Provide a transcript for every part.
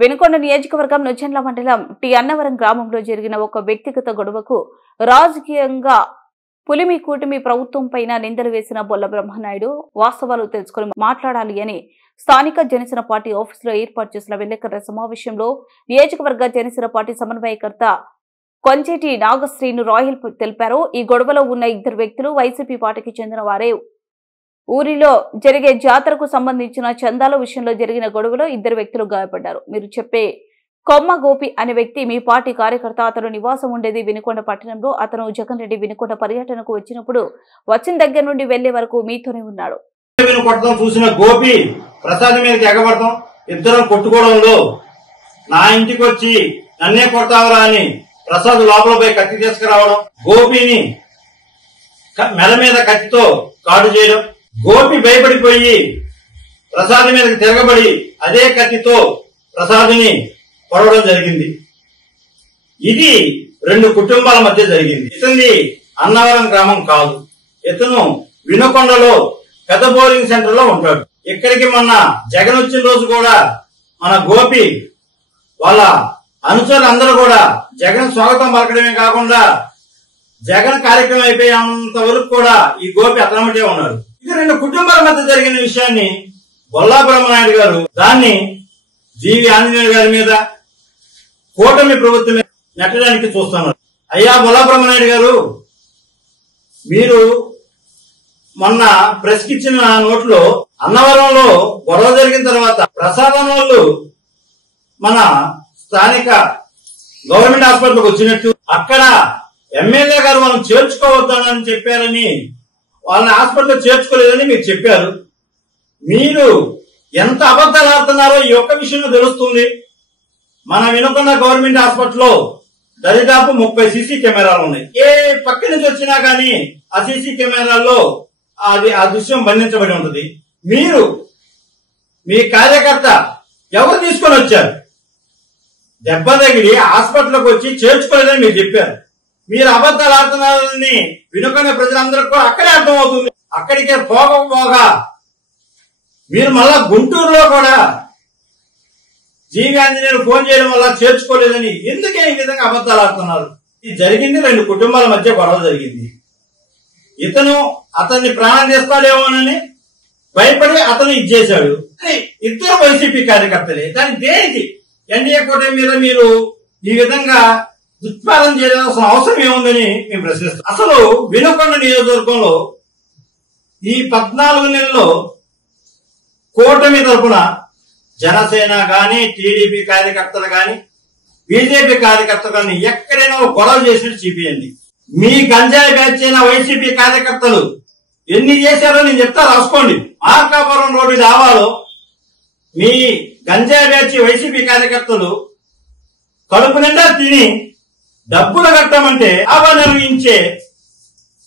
వినుకొండ నియోజకవర్గం నుచ్చండ్ల మండలం టి అన్నవరం గ్రామంలో జరిగిన ఒక వ్యక్తిగత గొడవకు రాజకీయంగా పులిమి కూటమి ప్రభుత్వం పైన నిందలు వేసిన బొల్ల బ్రహ్మనాయుడు వాస్తవాలు తెలుసుకుని మాట్లాడాలి అని స్థానిక జనసేన పార్టీ ఆఫీసులో ఏర్పాటు చేసిన విలేకరుల సమావేశంలో నియోజకవర్గ జనసేన పార్టీ సమన్వయకర్త కొంచేటి నాగశ్రీను రాయల్ తెలిపారు. ఈ గొడవలో ఉన్న ఇద్దరు వ్యక్తులు వైసీపీ పార్టీకి చెందిన వారే. ఊరిలో జరిగే జాతరకు సంబంధించిన చందాల విషయంలో జరిగిన గొడవలో ఇద్దరు వ్యక్తులు గాయపడ్డారు. మీరు చెప్పే కొమ్మ గోపి అనే వ్యక్తి మీ పార్టీ కార్యకర్త. అతను నివాసం ఉండేది వినుకొండ పట్టణంలో. అతను జగన్ రెడ్డి వినుకొండ పర్యటనకు వచ్చినప్పుడు వచ్చిన దగ్గర నుండి వెళ్లే వరకు మీతోనే ఉన్నాడు. చూసిన గోపి ప్రసాద్ మీదకి ఎగబడతాం, ఇద్దరు కొట్టుకోవడంలో నా ఇంటికి వచ్చి నన్నే కొడతావరా అని ప్రసాద్ లోపల పోయి కత్తి తీసుకురావడం, గోపిని మెడ మీద కత్తితో కాడు చేయడం, గోపి భయపడిపోయి ప్రసాద్ మీదకి తిరగబడి అదే కత్తితో ప్రసాద్ని కొడవడం జరిగింది. ఇది రెండు కుటుంబాల మధ్య జరిగింది. ఇతని అన్నవరం గ్రామం కాదు, ఇతను వినుకొండలో పెద్ద బౌలింగ్ సెంటర్ లో ఉంటాడు. ఇక్కడికి మొన్న జగన్ వచ్చిన రోజు కూడా మన గోపి వాళ్ళ అనుచరులు అందరూ కూడా జగన్ స్వాగతం పలకడమే కాకుండా జగన్ కార్యక్రమం అయిపోయేంత వరకు కూడా ఈ గోపి అతనమటే ఉన్నాడు. ఇది రెండు కుటుంబాల మధ్య జరిగిన విషయాన్ని బొల్లా బ్రహ్మనాయుడు గారు దాన్ని జీవి ఆంజనేయులు గారి మీద కూటమి ప్రభుత్వం నెట్టడానికి చూస్తున్నారు. అయ్యా బొల్లా బ్రహ్మనాయుడు గారు, మీరు మొన్న ప్రెస్ ఇచ్చిన నోట్లో అన్నవరంలో గొడవ జరిగిన తర్వాత ప్రసాదం వాళ్ళు మన స్థానిక గవర్నమెంట్ హాస్పిటల్కి వచ్చినట్టు అక్కడ ఎమ్మెల్యే గారు మనం చేర్చుకోవద్దని చెప్పారని వాళ్ళని హాస్పిటల్లో చేర్చుకోలేదని మీరు చెప్పారు. మీరు ఎంత అబద్ధాలు ఆడుతున్నారో ఈ ఒక్క విషయంలో తెలుస్తుంది. మన వినుకొండ గవర్నమెంట్ హాస్పిటల్లో దరిదాపు 30 సీసీ కెమెరాలు ఉన్నాయి. ఏ పక్క నుంచి వచ్చినా గానీ ఆ సీసీ కెమెరాల్లో ఆ దృశ్యం బంధించబడి ఉంటుంది. మీరు మీ కార్యకర్త ఎవరు తీసుకొని వచ్చారు? దెబ్బ తగిలి హాస్పిటల్కి వచ్చి చేర్చుకోలేదని మీరు చెప్పారు. మీరు అబద్ధాలు ఆడుతున్నారని వినుకొండ ప్రజలందరికీ కూడా అక్కడే అర్థమవుతుంది. అక్కడికే పోగా మీరు మళ్ళా గుంటూరులో కూడా జీవి ఆంజనేయులు ఫోన్ చేయడం వల్ల చేర్చుకోలేదని ఎందుకే ఈ విధంగా అబద్ధాలు ఆడుతున్నారు? ఇది జరిగింది, రెండు కుటుంబాల మధ్య గొడవ జరిగింది. ఇతను అతన్ని ప్రాణం చేస్తాడేమోనని భయపడి అతను ఇచ్చేశాడు. ఇద్దరు వైసీపీ కార్యకర్తలే. దాని దేనికి ఎన్డీఏ కూటమి మీద మీరు ఈ విధంగా దుష్పాలన చేయాల్సిన అవసరం ఏముందని మేము ప్రశ్నిస్తాం. అసలు వినుకొండ నియోజకవర్గంలో ఈ 14 నెలల్లో కూటమి తరఫున జనసేన గాని, టీడీపీ కార్యకర్తలు గాని, బీజేపీ కార్యకర్తలు గాని ఎక్కడైనా గొడవ చేసినట్టు చూపియండి. మీ గంజాయి బ్యాచ్ అయిన వైసీపీ కార్యకర్తలు ఎన్ని చేశారో నేను చెప్తా, రాసుకోండి. మార్కాపురం రోడ్డు దావాలో మీ గంజాయి బ్యాచ్ వైసీపీ కార్యకర్తలు కడుపు నిండా తిని డబ్బులు కట్టమంటే దావా నిర్వహించే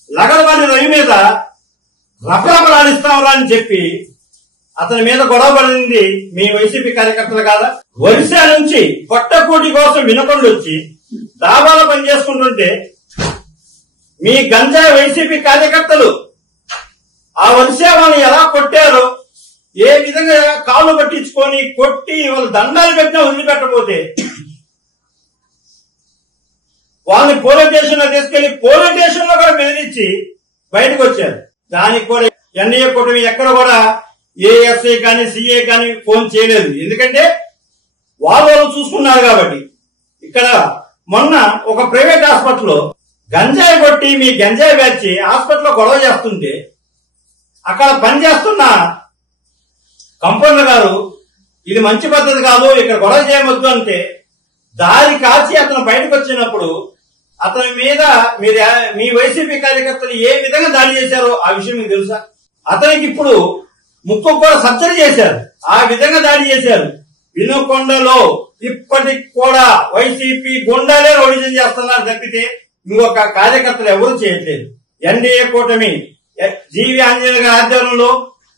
లగడవాడి రవి మీద రపరపలాడిస్తామరా అని చెప్పి అతని మీద గొడవ పడింది మీ వైసీపీ కార్యకర్తలు కాదా? ఒరిస్సా నుంచి పొట్టకూటి కోసం వినుకొండ వచ్చి దాబాలో పనిచేసుకుంటుంటే మీ గంజాయి వైసీపీ కార్యకర్తలు ఆ ఒరిస్సా వాళ్ళని ఎలా కొట్టారో, ఏ విధంగా కాళ్ళు పట్టించుకొని కొట్టి వాళ్ళు దండాలు పెట్టినా వదిలిపెట్టకపోతే వాళ్ళని పోలీస్ స్టేషన్ లో తీసుకెళ్లి పోలీస్ స్టేషన్ లో కూడా బెదిరించి బయటకు వచ్చారు. దానికి కూడా ఎన్డీఏ కూటమి ఎక్కడ కూడా ఏఎస్ఐ కానీ సిఏ కానీ ఫోన్ చేయలేదు. ఎందుకంటే వాళ్ళు చూసుకున్నారు కాబట్టి. ఇక్కడ మొన్న ఒక ప్రైవేట్ హాస్పిటల్లో గంజాయి కొట్టి మీ గంజాయి బ్యాచ్ హాస్పిటల్లో గొడవ చేస్తుంటే అక్కడ పనిచేస్తున్న కంపౌండర్ గారు ఇది మంచి పద్ధతి కాదు, ఇక్కడ గొడవ చేయవద్దు అంటే దారి కాచి అతను బయటకు వచ్చినప్పుడు అతని మీద మీ వైసీపీ కార్యకర్తలు ఏ విధంగా దాడి చేశారో ఆ విషయం మీకు తెలుసా? అతనికి ఇప్పుడు ముక్కు కూడా సర్జరీ చేశారు. ఆ విధంగా దాడి చేశారు. వినుకొండలో ఇప్పటికి కూడా వైసీపీ గుండాలే రౌడీజం చేస్తున్నారు తప్పితే ఇంకొక కార్యకర్తలు ఎవరూ చేయట్లేదు. ఎన్డీఏ కూటమి జీవి ఆంజనేయులు గారి ఆధ్వర్యంలో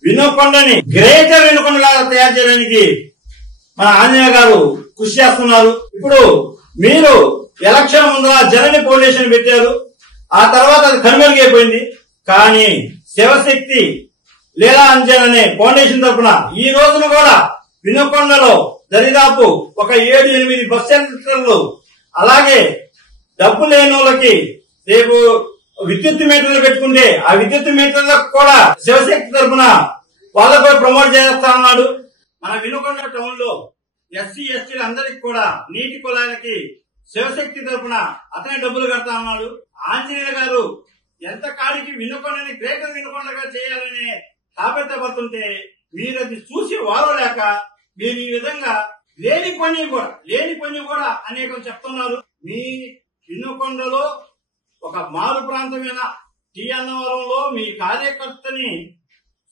వినుకొండని గ్రేటర్ వినుకొండలాగా తయారు చేయడానికి మన ఆంజనేయ గారు కృషి చేస్తున్నారు. ఇప్పుడు మీరు ఎలక్షన్ ముందర జనని ఫౌండేషన్ పెట్టారు. ఆ తర్వాత అది కనుమరుగైపోయింది. కానీ శివశక్తి లీలా అంజన్ అనే ఫౌండేషన్ తరఫున ఈ రోజున కూడా వినుకొండలో దరిదాపు ఒక 7-8 బస్ సెంటర్లు, అలాగే డబ్బు లేని వాళ్ళకి రేపు విద్యుత్ మీటర్లు పెట్టుకుంటే ఆ విద్యుత్ మీటర్లకు కూడా శివశక్తి తరఫున వాళ్ళకు కూడా ప్రమోట్ చేస్తా ఉన్నాడు. మన వినుకొండ టౌన్ లో ఎస్సీ ఎస్టీలు అందరికి కూడా నీటి కులాలకి శివశక్తి తరఫున అతనే డబ్బులు కడతా ఉన్నాడు. ఆంజనేయ గారు ఎంత కాడికి వినుకొండని గ్రేటర్ వినుకొండగా చేయాలని తాపత్రపడుతుంటే మీరు అది చూసి వారలేక మీరు ఈ విధంగా లేని పని కూడా అనేకం చెప్తున్నారు. మీ వినుకొండలో ఒక మారు ప్రాంతమైన టీ అన్నవరంలో మీ కార్యకర్తని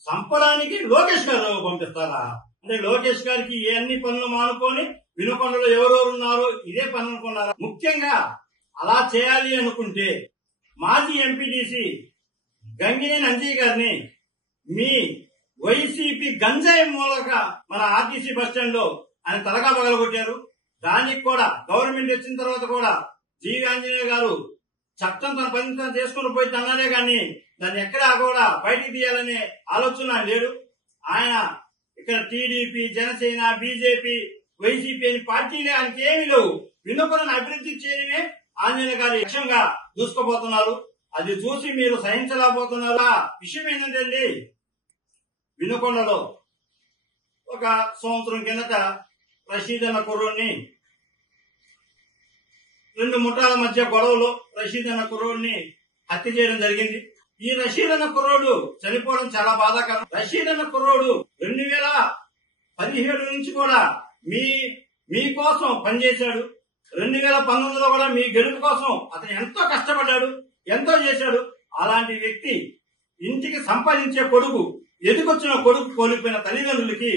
సంపడానికి లోకేష్ గారు పంపిస్తారా? అంటే లోకేష్ గారికి ఏ అన్ని పనులు మానుకొని వినుకొండలో ఎవరెవరు ఉన్నారో ఇదే పని అనుకున్నారా? ముఖ్యంగా అలా చేయాలి అనుకుంటే మాజీ ఎంపీటీసీ గంగినేని అంజయ్య గారిని మీ వైసీపీ గంజాయి మూలక మన ఆర్టీసీ బస్ స్టాండ్ లో ఆయన తలగా పగలగొట్టారు. దానికి కూడా గవర్నమెంట్ వచ్చిన తర్వాత కూడా జీవి ఆంజనేయ గారు చట్టం తన పని తను చేసుకుని పోయి అన్నారే గాని దాన్ని ఎక్కడా కూడా బయటికి తీయాలనే ఆలోచన లేడు. ఆయన ఇక్కడ టీడీపీ, జనసేన, బీజేపీ, వైసీపీ అని పార్టీలే ఆయనకి ఏమీ లేవు. వినుకొండను అభివృద్ధి చేయడమే ఆంజనేయ గారి లక్ష్యంగా దూసుకుపోతున్నారు. అది చూసి మీరు సహించలేకపోతున్నారా? విషయం ఏంటంటే వినుకొండలో ఒక సంవత్సరం కిందట రషీద్ అన్న కుర్రోడ్ని 2 ముఠాల మధ్య గొడవలో రషీద్ అన్న కుర్రోడ్ని హత్య చేయడం జరిగింది. ఈ రషీద్ అన్న కుర్రోడు చనిపోవడం చాలా బాధాకరం. రషీద్ అన్న కుర్రోడు 2017 నుంచి కూడా మీకోసం పనిచేశాడు. 2019లో కూడా మీ గెలుపు కోసం అతను ఎంతో కష్టపడ్డాడు, ఎంతో చేశాడు. అలాంటి వ్యక్తి ఇంటికి సంపాదించే కొడుకు, ఎదుకొచ్చిన కొడుకు కోల్పోయిన తల్లిదండ్రులకి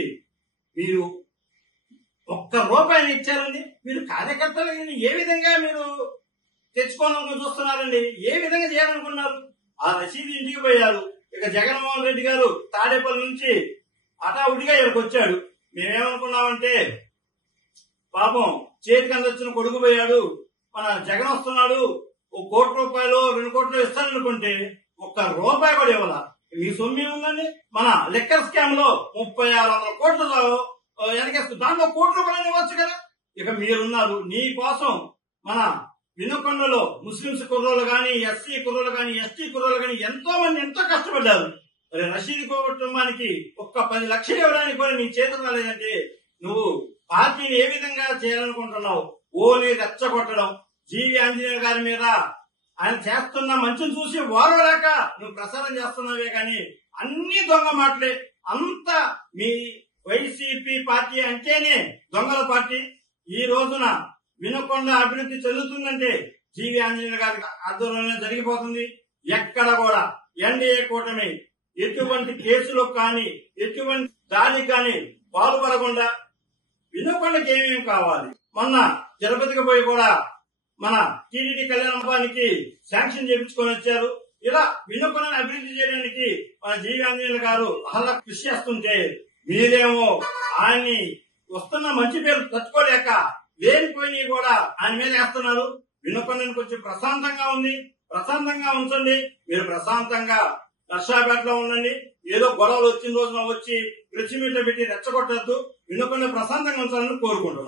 మీరు ₹1 ఇచ్చారండి. మీరు కార్యకర్తలు ఏ విధంగా మీరు తెచ్చుకోవాలని చూస్తున్నారండి? ఏ విధంగా చేయాలనుకున్నారు? ఆ రషీద్ ఇంటికి పోయారు. ఇక జగన్మోహన్ రెడ్డి గారు తాడేపల్లి నుంచి హఠావుడిగా ఇక్కడికి వచ్చాడు. మేమేమనుకున్నామంటే పాపం చేతికి అందొచ్చిన కొడుకు పోయాడు, మన జగన్ వస్తున్నాడు, ₹1 కోటి 2 కోట్లు ఇస్తాననుకుంటే ₹1 కూడా ఇవ్వాల. మీ సొమ్ము ఏముందండి? మన లెక్కర్ స్కామ్ లో 3600 కోట్లు వెనకేస్తూ దాంట్లో ₹1 ఇవ్వచ్చు కదా. ఇక మీరున్నారు. నీ కోసం మన వినుకొండలో ముస్లింస్ కుర్రోలు గాని, ఎస్సీ కుర్రోలు గాని, ఎస్టీ కుర్రోలు గాని ఎంతో మంది ఎంతో కష్టపడ్డారు. మరి రషీద్ కుటుంబానికి 10 లక్షలు ఇవ్వడానికి కూడా నీ చేతులు రాలేదంటే నువ్వు పార్టీని ఏ విధంగా చేయాలనుకుంటున్నావు? ఓని రెచ్చగొట్టడం, జీవి ఆంజనేయ గారి మీద ఆయన చేస్తున్న మంచిని చూసి వారలేక నువ్వు ప్రసారం చేస్తున్నావే గాని అన్ని దొంగ మాటలే. అంతా మీ వైసీపీ పార్టీ అంటేనే దొంగల పార్టీ. ఈ రోజున వినుకొండ అభివృద్ధి చెందుతుందంటే జీవి ఆంజనేయ గారి ఆధ్వర్యంలో జరిగిపోతుంది. ఎక్కడ కూడా ఎన్డీఏ కూటమి ఎటువంటి కేసులు కానీ ఎటువంటి దానికి కానీ పాల్పడకుండా వినుకొండకి ఏమేమి కావాలి? మొన్న తిరుపతికి పోయి కూడా మన టీడీటీ కళ్యాణ మండపానికి శాంక్షన్ చేయించుకొని వచ్చారు. ఇలా వినుకొండను అభివృద్ధి చేయడానికి మన జీవి ఆంజనేయులు గారు అలా కృషి చేస్తుంటే మీరేమో ఆయన్ని వస్తున్న మంచి పేరు తట్టుకోలేక లేనిపోయి కూడా ఆయన మీద వేస్తున్నారు. వినుకొండని కొంచెం ప్రశాంతంగా ఉంది, ప్రశాంతంగా ఉంచండి. మీరు ప్రశాంతంగా నర్సాపేటలో ఉండండి. ఏదో గొడవలు వచ్చిన రోజున వచ్చి ప్రెస్ మీట్లు పెట్టి రెచ్చగొట్టద్దు. వినుకొండ ప్రశాంతంగా ఉంచాలని కోరుకుంటున్నాను.